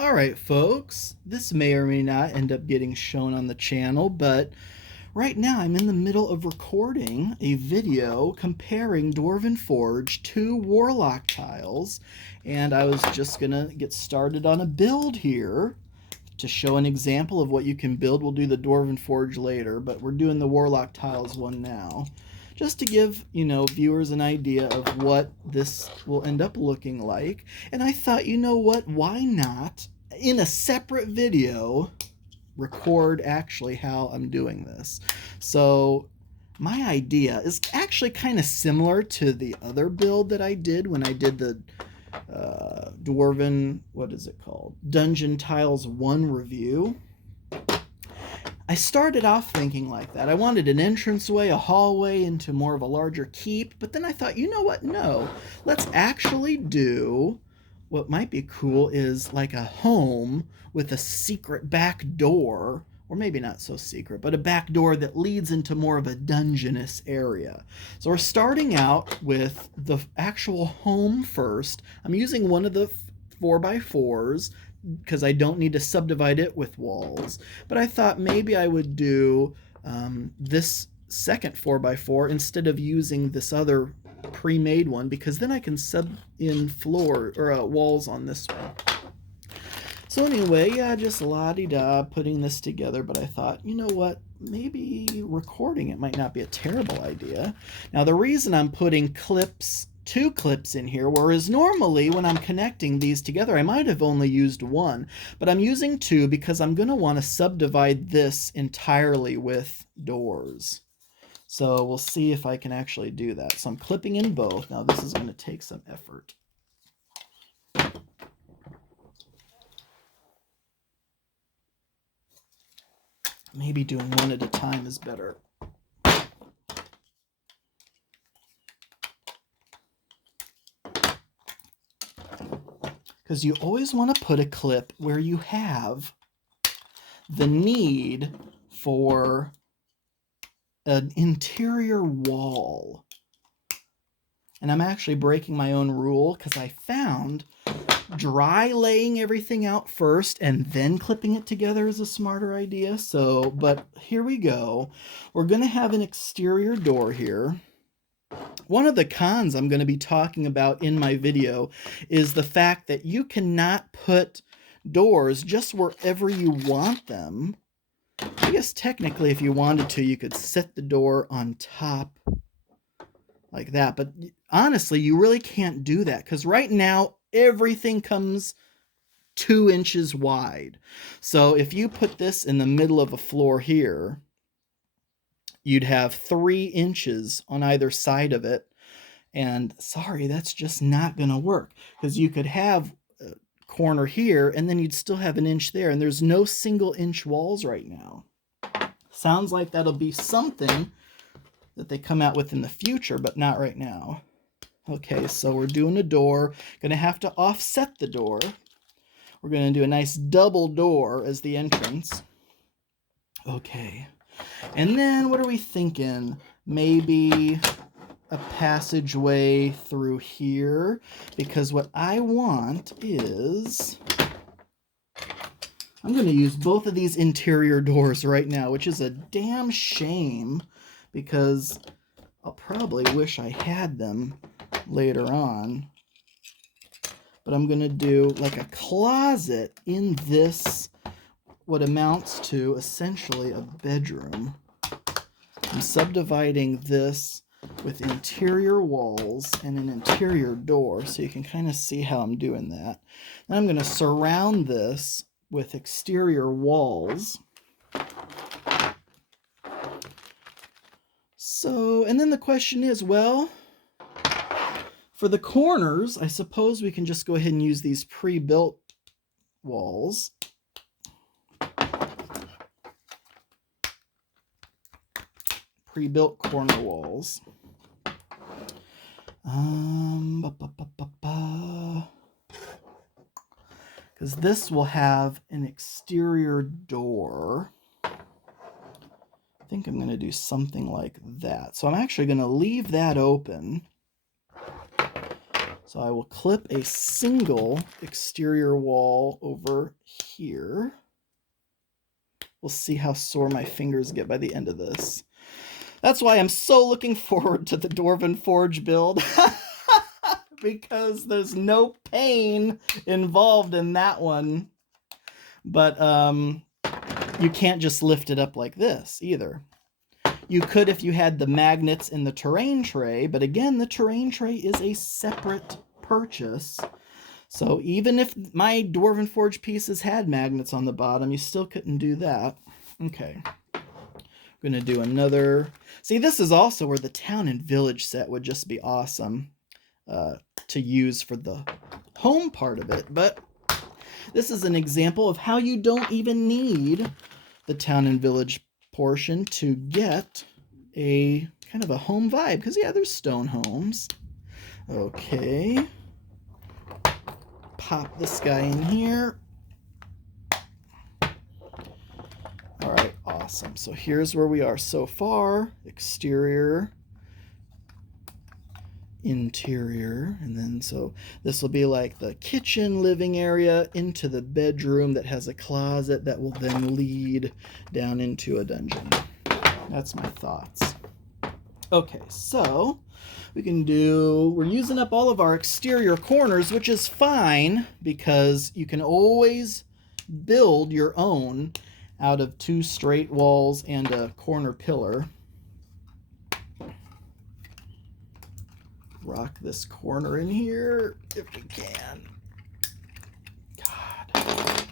Alright folks, this may or may not end up getting shown on the channel, but right now I'm in the middle of recording a video comparing Dwarven Forge to Warlock tiles, and I was just gonna get started on a build here to show an example of what you can build. We'll do the Dwarven Forge later, but we're doing the Warlock tiles one now, just to give, viewers an idea of what this will end up looking like. And I thought, you know what, why not, in a separate video, record actually how I'm doing this. So my idea is actually kind of similar to the other build that I did when I did the Dwarven, what is it called? Dungeon Tiles 1 review. I started off thinking like that. I wanted an entranceway, a hallway into more of a larger keep, but then I thought, you know what? No, let's actually do what might be cool is like a home with a secret back door, or maybe not so secret, but a back door that leads into more of a dungeonous area. So we're starting out with the actual home first. I'm using one of the 4x4s because I don't need to subdivide it with walls. But I thought maybe I would do this second 4x4 instead of using this other pre-made one, because then I can sub in floor or walls on this one. So anyway, yeah, just la-di-da putting this together, but I thought, you know what, maybe recording it might not be a terrible idea. Now the reason I'm putting two clips in here, whereas normally when I'm connecting these together I might have only used one, but I'm using two because I'm going to want to subdivide this entirely with doors. So we'll see if I can actually do that. So I'm clipping in both. Now this is going to take some effort. Maybe doing one at a time is better. Because you always want to put a clip where you have the need for an interior wall. And I'm actually breaking my own rule because I found dry laying everything out first and then clipping it together is a smarter idea. So, but here we go. We're going to have an exterior door here. One of the cons I'm going to be talking about in my video is the fact that you cannot put doors just wherever you want them. I guess technically if you wanted to, you could set the door on top like that. But honestly, you really can't do that because right now everything comes 2 inches wide. So if you put this in the middle of a floor here, you'd have 3 inches on either side of it. And sorry, that's just not going to work because you could have a corner here and then you'd still have an inch there. And there's no single inch walls right now. Sounds like that'll be something that they come out with in the future, but not right now. Okay, so we're doing a door. Going to have to offset the door. We're going to do a nice double door as the entrance. Okay. And then what are we thinking? Maybe a passageway through here, because what I want is I'm going to use both of these interior doors right now, which is a damn shame because I'll probably wish I had them later on. But I'm going to do like a closet in this, what amounts to essentially a bedroom. I'm subdividing this with interior walls and an interior door, so you can kind of see how I'm doing that. Then I'm going to surround this with exterior walls. So, and then the question is, well, for the corners, I suppose we can just go ahead and use these pre-built walls. Pre-built corner walls. Because this will have an exterior door. I think I'm going to do something like that. So I'm actually going to leave that open So I will clip a single exterior wall over here. We'll see how sore my fingers get by the end of this. That's why I'm so looking forward to the Dwarven Forge build. Because there's no pain involved in that one. But you can't just lift it up like this either. You could if you had the magnets in the terrain tray, but again, the terrain tray is a separate purchase. So even if my Dwarven Forge pieces had magnets on the bottom, you still couldn't do that. Okay. I'm going to do another. See, this is also where the town and village set would just be awesome to use for the home part of it. But this is an example of how you don't even need the town and village portion to get a kind of a home vibe, because yeah, there's stone homes. Okay, pop this guy in here. All right, awesome. So here's where we are so far. Exterior, interior, and then so this will be like the kitchen living area into the bedroom that has a closet that will then lead down into a dungeon. That's my thoughts. Okay, so we're using up all of our exterior corners, which is fine because you can always build your own out of 2 straight walls and a corner pillar. Rock this corner in here if we can. God.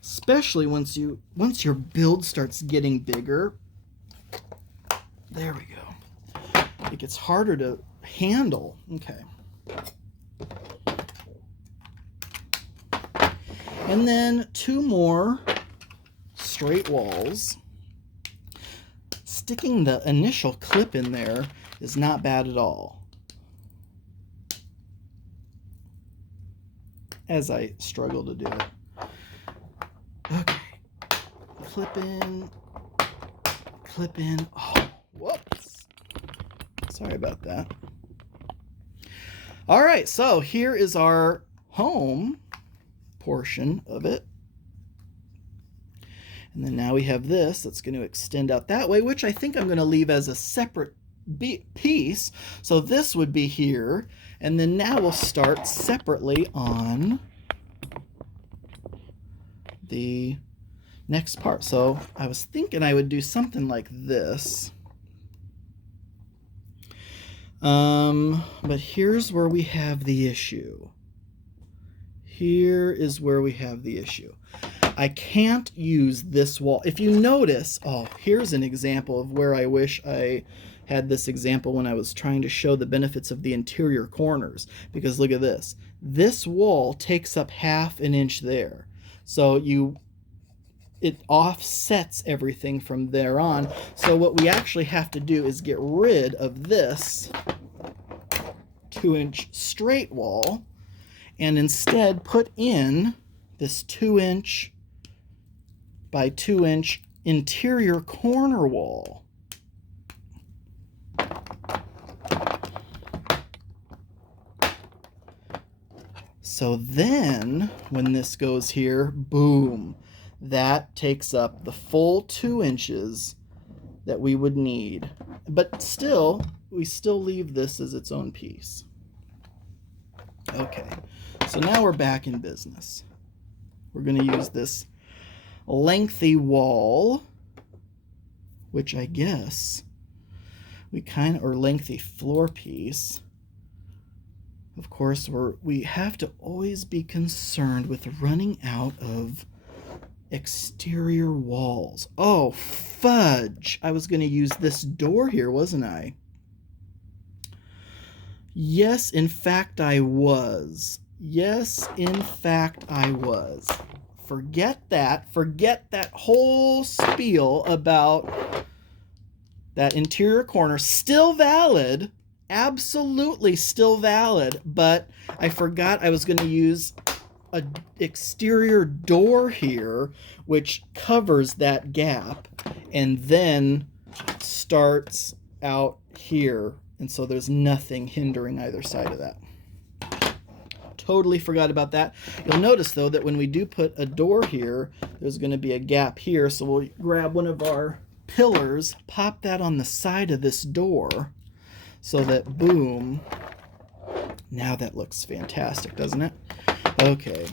Especially once your build starts getting bigger. There we go. It gets harder to handle. Okay. And then 2 more straight walls. Sticking the initial clip in there is not bad at all. As I struggle to do it. Okay. Clip in. Clip in. Oh, whoops. Sorry about that. All right, so here is our home portion of it. And then now we have this that's going to extend out that way, which I think I'm going to leave as a separate piece. So this would be here, and then now we'll start separately on the next part. So I was thinking I would do something like this. But here's where we have the issue. Here is where we have the issue. I can't use this wall. If you notice, oh, here's an example of where I wish I had this example when I was trying to show the benefits of the interior corners. Because look at this. This wall takes up ½ an inch there. So it offsets everything from there on. So what we actually have to do is get rid of this 2-inch straight wall and instead put in this 2-inch by 2-inch interior corner wall. So then when this goes here, boom, that takes up the full 2 inches that we would need. But still, we still leave this as its own piece. Okay, so now we're back in business. We're going to use this lengthy wall, which I guess or lengthy floor piece. Of course, we have to always be concerned with running out of exterior walls. Oh, fudge! I was going to use this door here, wasn't I? Yes, in fact, I was. Yes, in fact, I was. Forget that. Forget that whole spiel about that interior corner. Still valid. Absolutely still valid. But I forgot I was going to use an exterior door here, which covers that gap and then starts out here And so there's nothing hindering either side of that. Totally forgot about that. You'll notice, though, that when we do put a door here, there's going to be a gap here. So we'll grab one of our pillars, pop that on the side of this door, so that, boom, now that looks fantastic, doesn't it? Okay.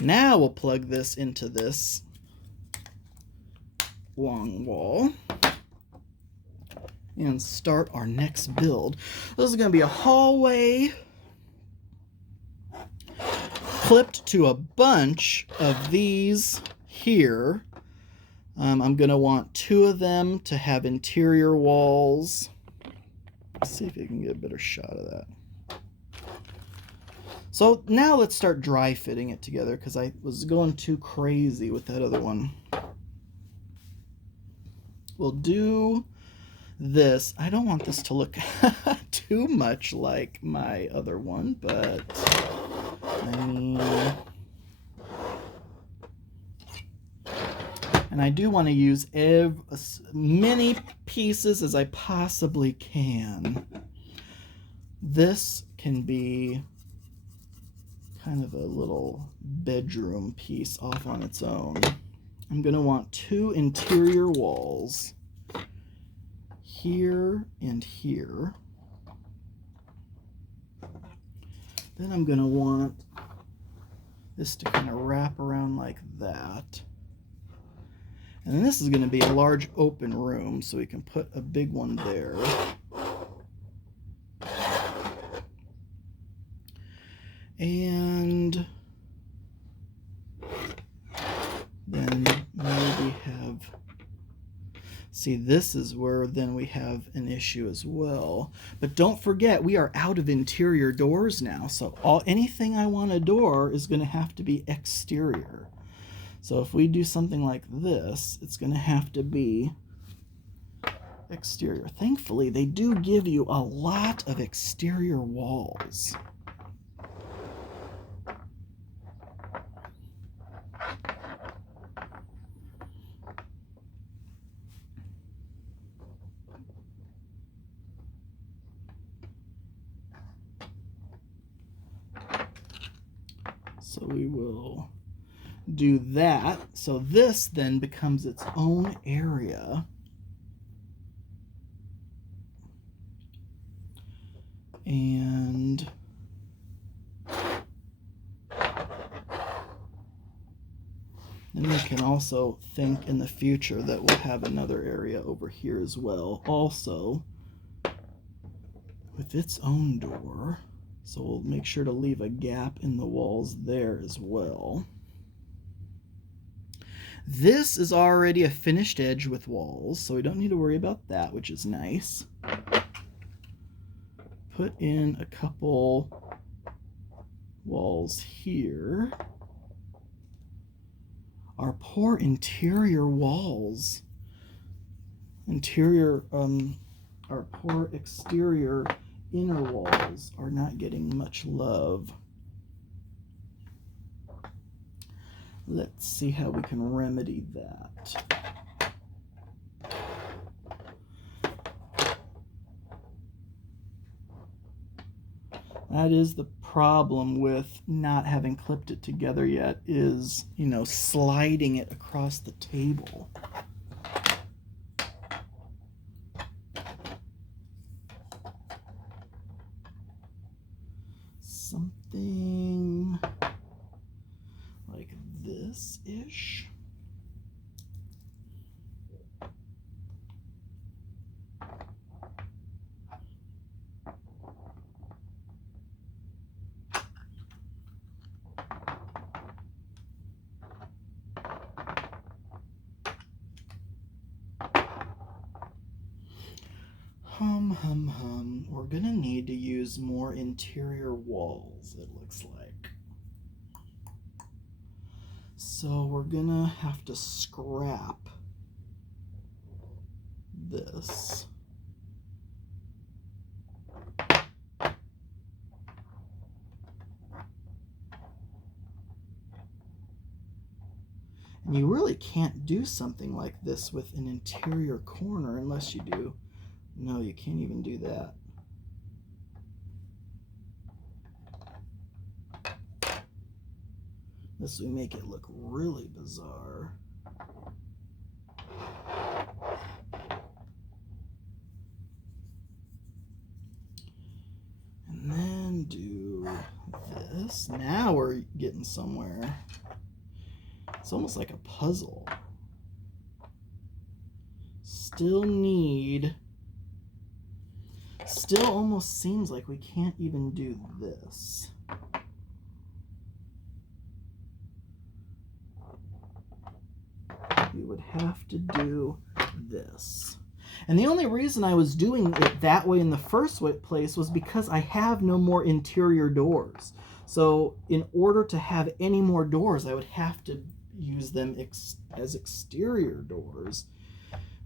Now we'll plug this into this long wall and start our next build. This is going to be a hallway clipped to a bunch of these here. I'm going to want 2 of them to have interior walls. Let's see if you can get a better shot of that. So now let's start dry fitting it together, because I was going too crazy with that other one. We'll do this. I don't want this to look too much like my other one, but I mean, and I do want to use as many pieces as I possibly can. This can be kind of a little bedroom piece off on its own. I'm going to want 2 interior walls here and here. Then I'm going to want this to kind of wrap around like that. And then this is going to be a large open room, so we can put a big one there. And then maybe have, see, this is where then we have an issue as well. But don't forget, we are out of interior doors now, so anything I want a door is going to have to be exterior. So if we do something like this, it's going to have to be exterior. Thankfully, they do give you a lot of exterior walls. So we will do that. So this then becomes its own area. And then we can also think in the future that we'll have another area over here as well, also with its own door. So we'll make sure to leave a gap in the walls there as well. This is already a finished edge with walls, so we don't need to worry about that, which is nice. Put in a couple walls here. Our poor interior walls. Our poor exterior inner walls are not getting much love. Let's see how we can remedy that. That is the problem with not having clipped it together yet, is, you know, sliding it across the table. Something like this-ish. We're gonna need to use more interior walls, it looks like. So we're gonna have to scrap this. You really can't do something like this with an interior corner unless you do. No, you can't even do that. This would make it look really bizarre. And then do this. Now we're getting somewhere. It's almost like a puzzle. Still almost seems like we can't even do this. We would have to do this. And the only reason I was doing it that way in the first place was because I have no more interior doors. So in order to have any more doors, I would have to use them as exterior doors,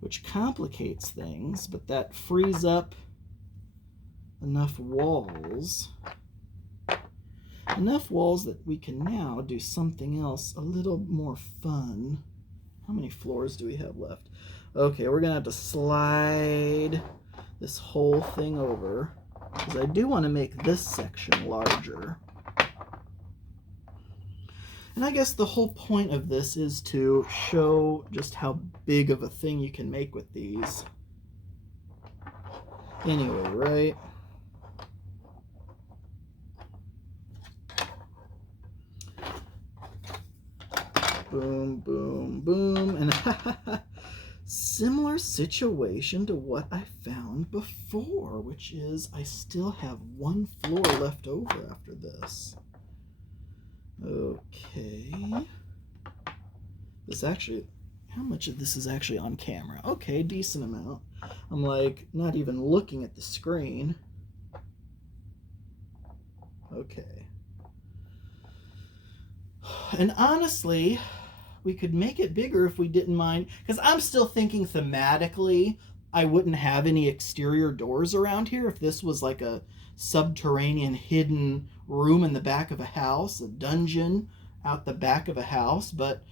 which complicates things, but that frees up enough walls that we can now do something else a little more fun. How many floors do we have left? Okay, we're gonna have to slide this whole thing over because I do want to make this section larger. And I guess the whole point of this is to show just how big of a thing you can make with these. Anyway, right? Boom, boom, boom. And similar situation to what I found before, which is I still have one floor left over after this. Okay. This actually, how much of this is actually on camera? Okay, decent amount. I'm like not even looking at the screen. Okay. And honestly, we could make it bigger if we didn't mind, because I'm still thinking thematically I wouldn't have any exterior doors around here if this was like a subterranean hidden room in the back of a house, a dungeon out the back of a house. But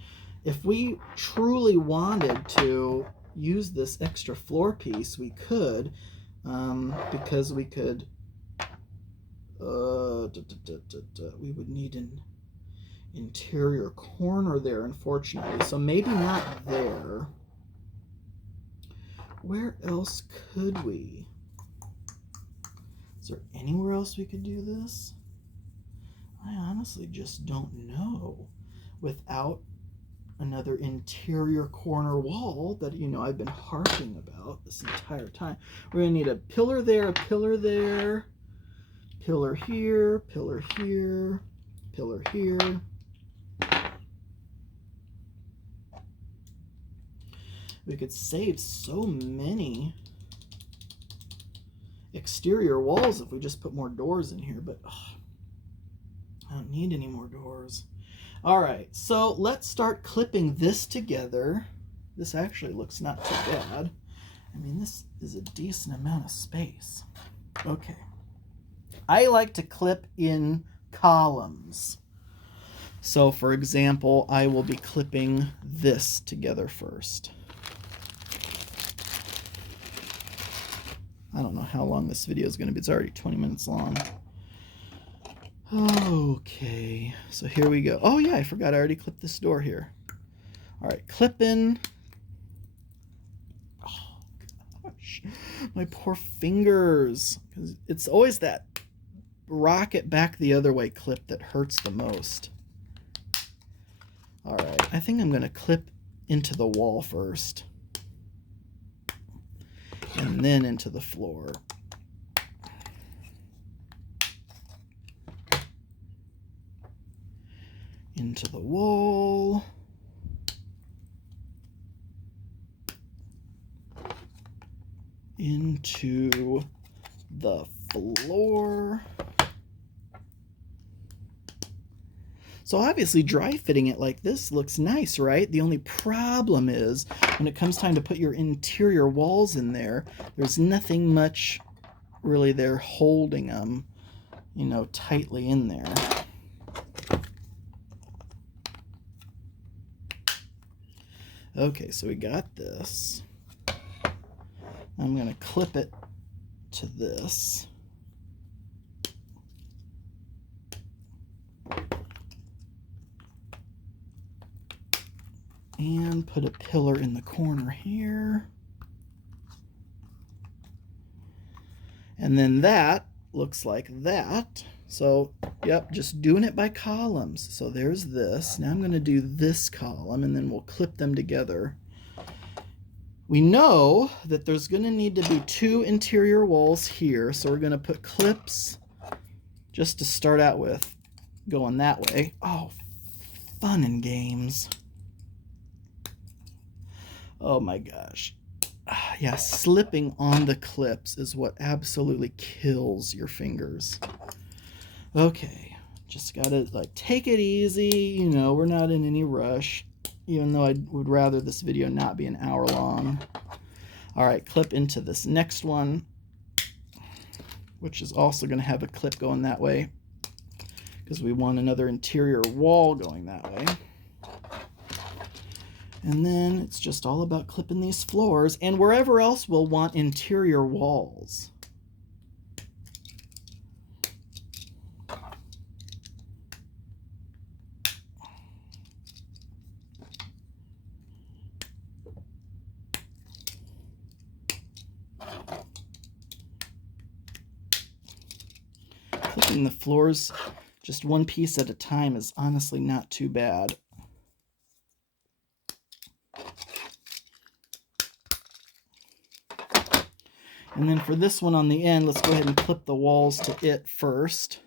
if we truly wanted to use this extra floor piece, we could, because we could, we would need an interior corner there, unfortunately, so maybe not there. Where else could we? Is there anywhere else we could do this? I honestly just don't know without another interior corner wall that, you know, I've been harping about this entire time. We're gonna need a pillar there, a pillar there, pillar here, pillar here, pillar here. We could save so many exterior walls if we just put more doors in here, but I don't need any more doors. All right, so let's start clipping this together. This actually looks not too bad. I mean, this is a decent amount of space. Okay. I like to clip in columns. So, for example, I will be clipping this together first. I don't know how long this video is going to be. It's already 20 minutes long. Okay, so here we go. Oh yeah, I forgot I already clipped this door here. All right, clipping. Oh gosh, my poor fingers. Because it's always that rocket back the other way clip that hurts the most. All right, I think I'm going to clip into the wall first. And then into the floor. Into the wall. Into the floor. So obviously dry fitting it like this looks nice, right? The only problem is when it comes time to put your interior walls in there, there's nothing much really there holding them, you know, tightly in there. Okay, so we got this. I'm going to clip it to this. And put a pillar in the corner here. And then that looks like that. So, yep, just doing it by columns. So there's this. Now I'm going to do this column, and then we'll clip them together. We know that there's going to need to be 2 interior walls here, so we're going to put clips just to start out with going that way. Oh, fun and games. Oh my gosh. Yeah, slipping on the clips is what absolutely kills your fingers. Okay, just gotta like take it easy. You know, we're not in any rush, even though I would rather this video not be an hour long. All right, clip into this next one, which is also going to have a clip going that way because we want another interior wall going that way. And then it's just all about clipping these floors and wherever else we'll want interior walls. Clipping the floors just one piece at a time is honestly not too bad. And then for this one on the end, let's go ahead and clip the walls to it first.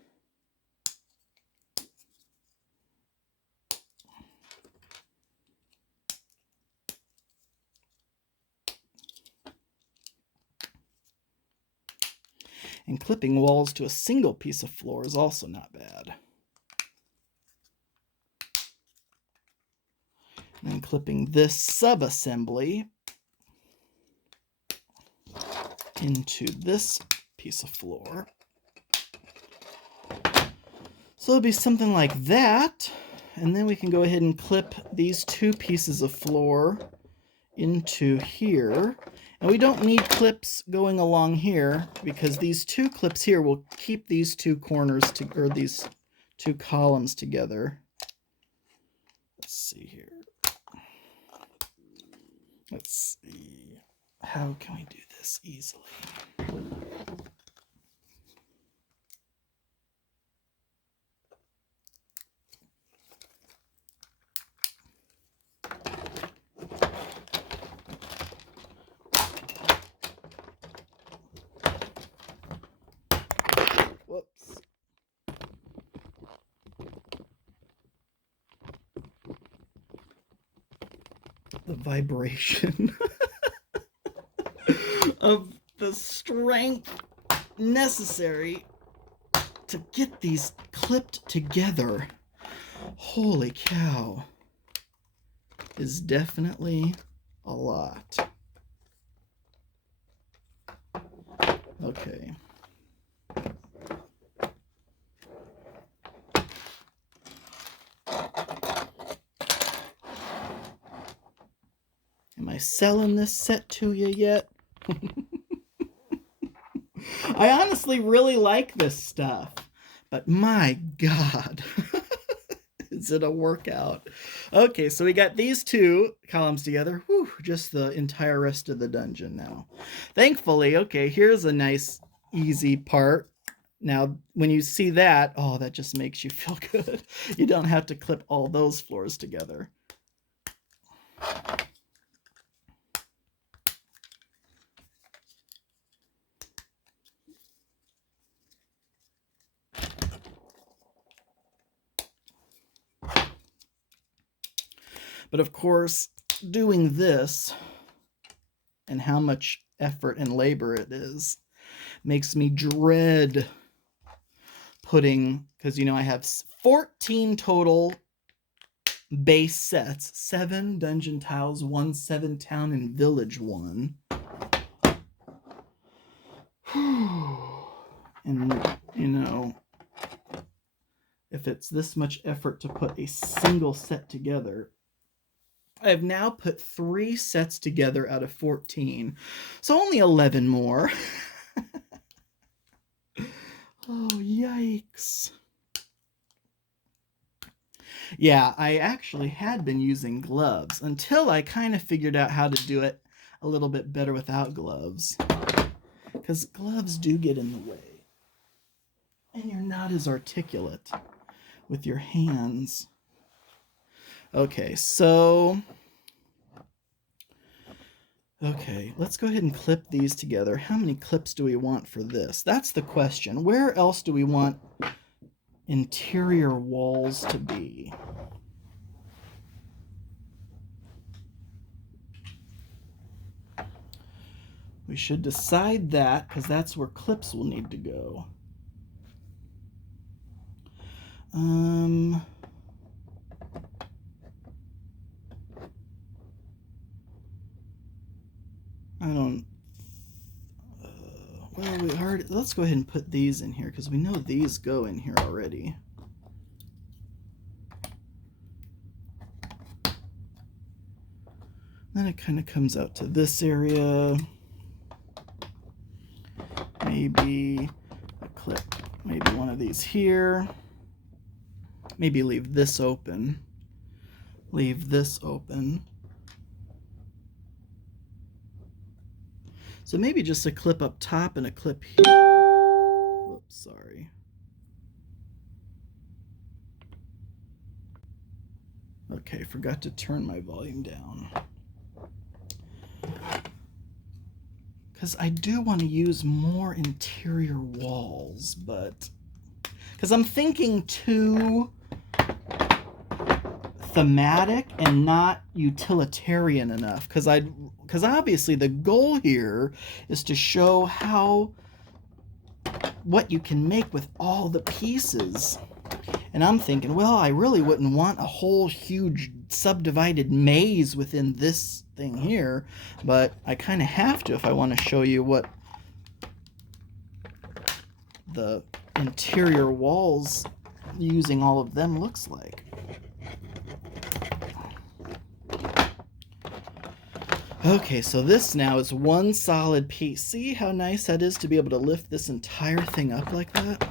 And clipping walls to a single piece of floor is also not bad. And then clipping this sub-assembly into this piece of floor. So it'll be something like that. And then we can go ahead and clip these 2 pieces of floor into here. And we don't need clips going along here because these 2 clips here will keep these 2 corners or these 2 columns together. Let's see here. Let's see. How can we do this easily? Whoops. The vibration of the strength necessary to get these clipped together, holy cow, is definitely a lot. Okay. Am I selling this set to you yet? I honestly really like this stuff, but my God, is it a workout? Okay, so we got these 2 columns together. Whew, just the entire rest of the dungeon now. Thankfully, okay, here's a nice, easy part. Now, when you see that, oh, that just makes you feel good. You don't have to clip all those floors together. But of course, doing this and how much effort and labor it is makes me dread putting, because you know I have 14 total base sets, 7 dungeon tiles, 1 7 town and village one. And you know, if it's this much effort to put a single set together, I have now put 3 sets together out of 14. So only 11 more. Oh, yikes. Yeah, I actually had been using gloves until I kind of figured out how to do it a little bit better without gloves. Because gloves do get in the way. And you're not as articulate with your hands. Okay, so... Okay, let's go ahead and clip these together. How many clips do we want for this? That's the question. Where else do we want interior walls to be? We should decide that, because that's where clips will need to go. I don't... well, we already... Let's go ahead and put these in here, because we know these go in here already. Then it kind of comes out to this area. Maybe a clip. Maybe one of these here. Maybe leave this open. Leave this open. So maybe just a clip up top and a clip here. Whoops, sorry. Okay, forgot to turn my volume down. Because I do want to use more interior walls, but... Because I'm thinking too thematic and not utilitarian enough. Because obviously the goal here is to show what you can make with all the pieces. And I'm thinking, well, I really wouldn't want a whole huge subdivided maze within this thing here, but I kind of have to if I want to show you what the interior walls using all of them looks like. Okay, so this now is one solid piece. See how nice that is to be able to lift this entire thing up like that?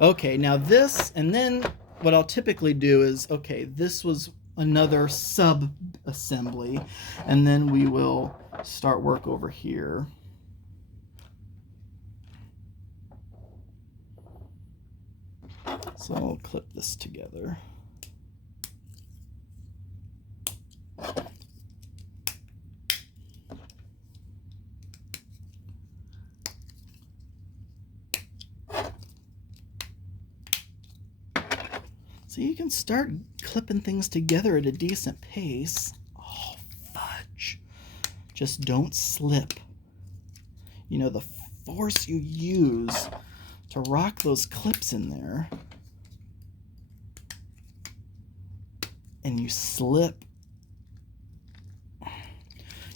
Okay, now this, and then what I'll typically do is, okay, this was another sub-assembly, and then we will start work over here. So I'll clip this together. So you can start clipping things together at a decent pace. Oh, fudge. Just don't slip. You know, the force you use to rock those clips in there, and you slip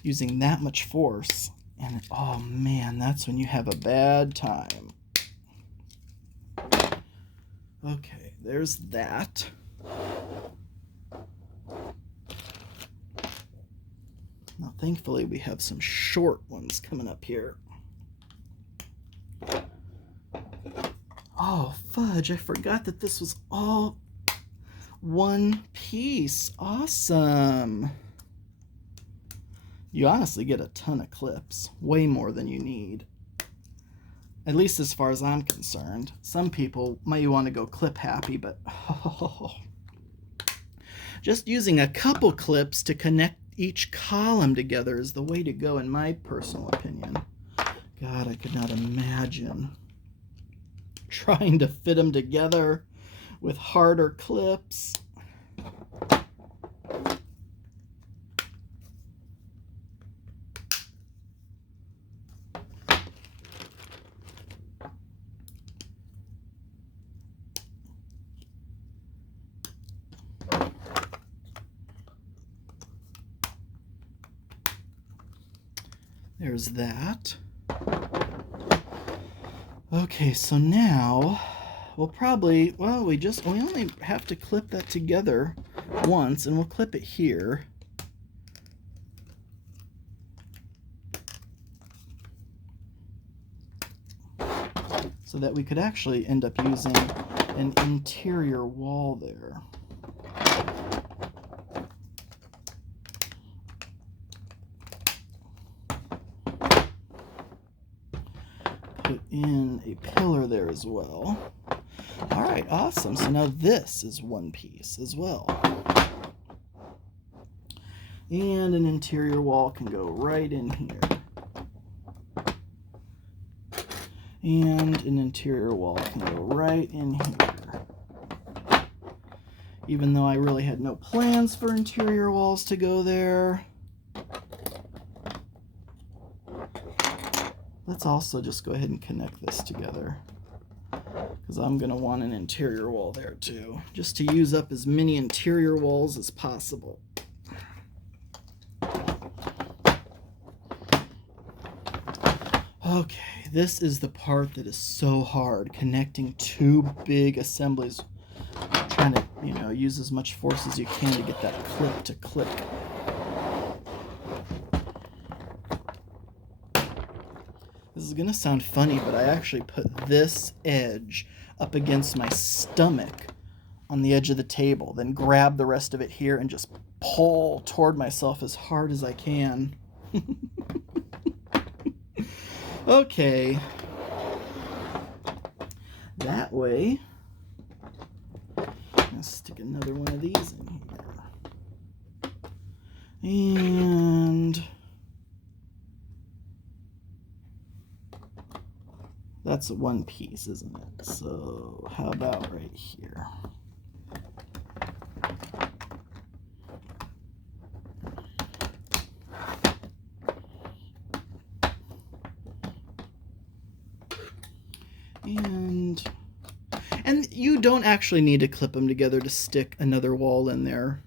using that much force, and oh man, that's when you have a bad time. Okay, there's that. Now, thankfully, we have some short ones coming up here. Oh, fudge, I forgot that this was all one piece. Awesome. You honestly get a ton of clips, way more than you need. At least as far as I'm concerned. Some people might want to go clip happy, but just using a couple clips to connect each column together is the way to go, in my personal opinion. God, I could not imagine trying to fit them together with harder clips. There's that. Okay, so now we'll probably, well, we only have to clip that together once, and we'll clip it here. So that we could actually end up using an interior wall there. Put in a pillar there as well. All right, awesome. So now this is one piece as well. And an interior wall can go right in here. And an interior wall can go right in here. Even though I really had no plans for interior walls to go there. Let's also just go ahead and connect this together, because I'm going to want an interior wall there too, just to use up as many interior walls as possible. Okay, this is the part that is so hard, connecting two big assemblies, trying to, use as much force as you can to get that clip to click. This is going to sound funny, but I actually put this edge up against my stomach on the edge of the table, then grab the rest of it here and just pull toward myself as hard as I can. Okay. That way, let's stick another one of these in here. And that's one piece, isn't it? So how about right here? And you don't actually need to clip them together to stick another wall in there.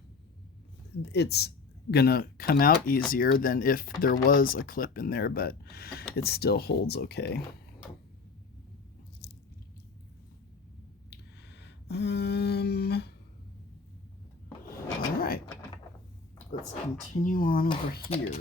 It's gonna come out easier than if there was a clip in there, but it still holds okay. All right, let's continue on over here.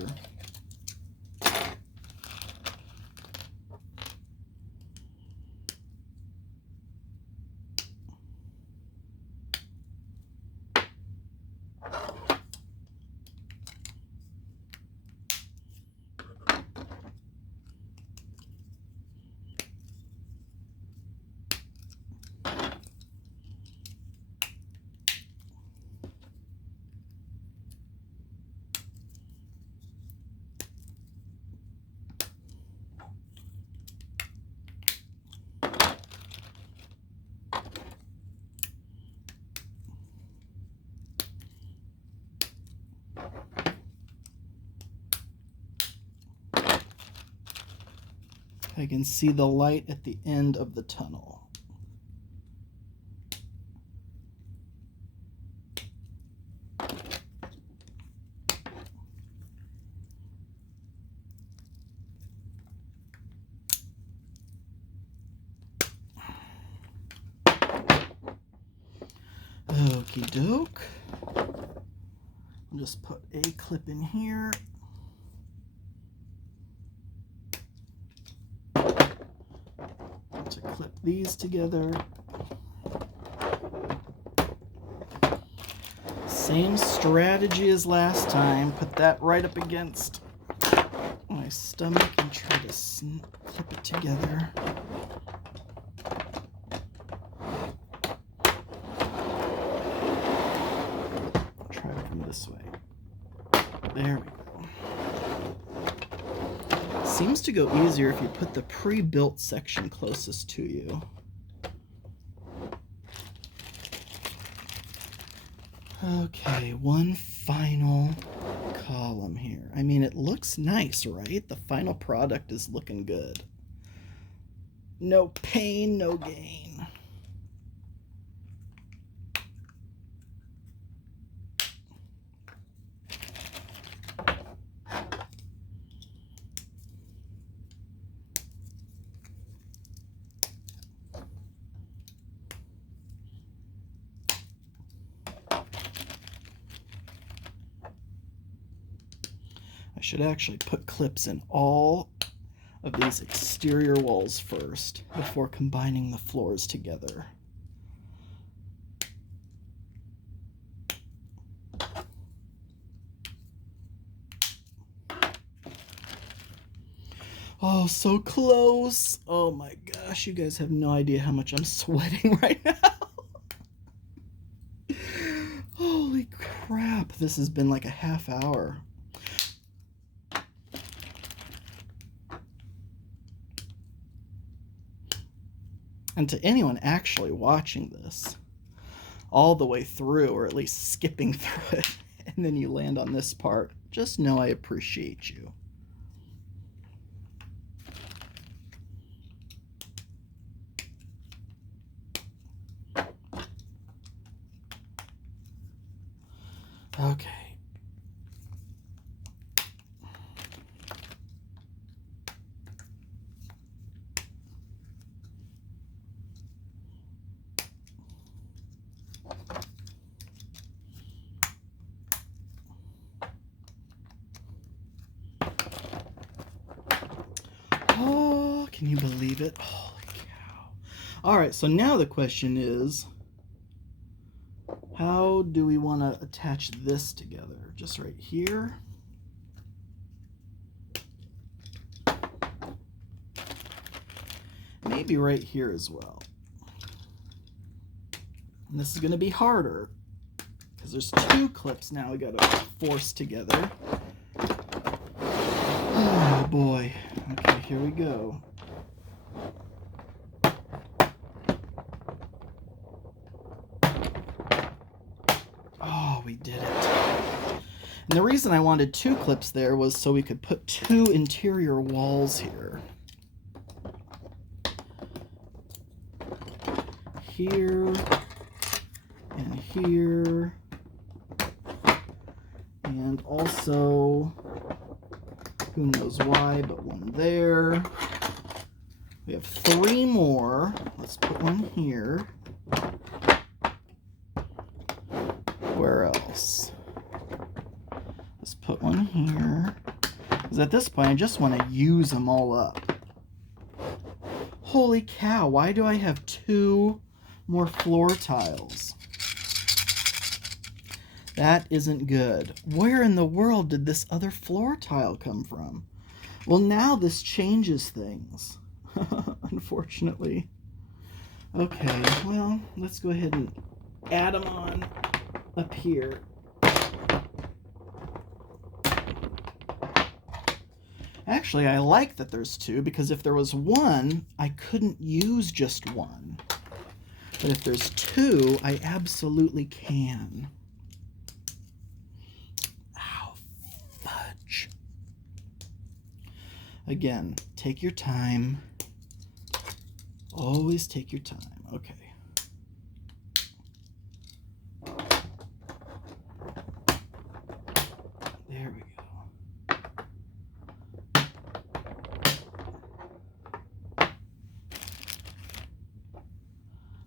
I can see the light at the end of the tunnel. Okie doke. I'll just put a clip in here. To clip these together. Same strategy as last time. Put that right up against my stomach and try to clip it together. Try it from this way. There we go. Seems to go easier if you put the pre-built section closest to you. Okay, one final column here. I mean, it looks nice, right? The final product is looking good. No pain, no gain. should actually put clips in all of these exterior walls first before combining the floors together. Oh, so close. Oh my gosh, you guys have no idea how much I'm sweating right now. Holy crap, this has been like a half hour. And to anyone actually watching this all the way through, or at least skipping through it, and then you land on this part, just know I appreciate you. Okay. Oh, can you believe it? Holy cow. All right, so now the question is, how do we want to attach this together? Just right here? Maybe right here as well. And this is going to be harder because there's two clips now we got to force together. Oh boy. Okay, here we go. Oh, we did it. And the reason I wanted two clips there was so we could put two interior walls here. Here and here. And also, who knows why, but one there. We have three more. Let's put one here. Where else? Let's put one here. Because at this point, I just want to use them all up. Holy cow, why do I have two more floor tiles? That isn't good. Where in the world did this other floor tile come from? Well, now this changes things. Unfortunately. Okay, well, let's go ahead and add them on up here. Actually, I like that there's two, because if there was one, I couldn't use just one. But if there's two, I absolutely can. Ow, fudge. Again, take your time. Always take your time. Okay. There we go.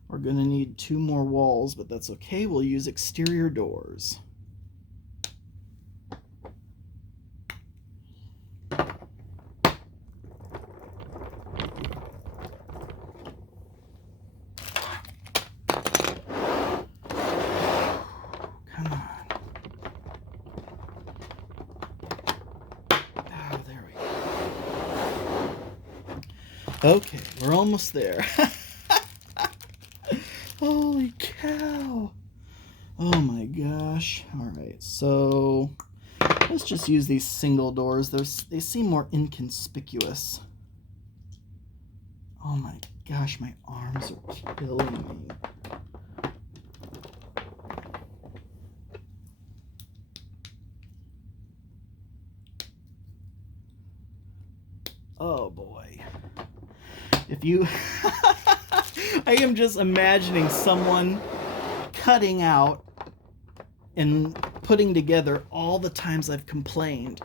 We're going to need two more walls, but that's okay. We'll use exterior doors. Okay, we're almost there. Holy cow. Oh my gosh. All right, so let's just use these single doors. They seem more inconspicuous. Oh my gosh, my arms are killing me. Oh boy. If you... I am just imagining someone cutting out and putting together all the times I've complained.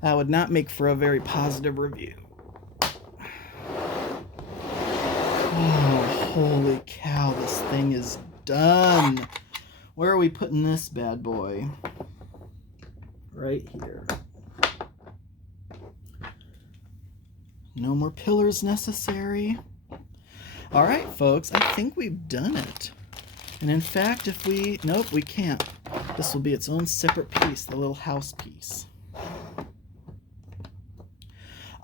That would not make for a very positive review. Oh, holy cow, this thing is done. Where are we putting this bad boy? Right here. No more pillars necessary. All right, folks, I think we've done it. And in fact, if we... Nope, we can't. This will be its own separate piece, the little house piece.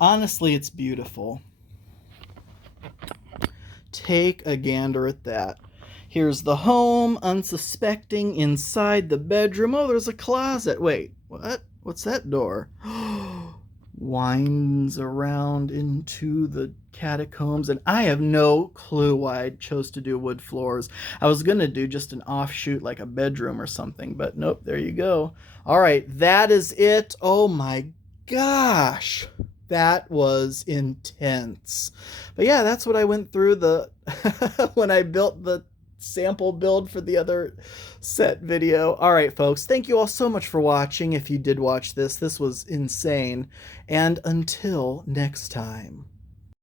Honestly, it's beautiful. Take a gander at that. Here's the home, unsuspecting, inside the bedroom. Oh, there's a closet. Wait, what? What's that door? Winds around into the catacombs, and I have no clue why I chose to do wood floors. I was going to do just an offshoot like a bedroom or something, but nope, there you go. All right, that is it. Oh my gosh. That was intense. But yeah, that's what I went through the when I built the sample build for the other set video. All right, folks, thank you all so much for watching. If you did watch this, this was insane. And until next time.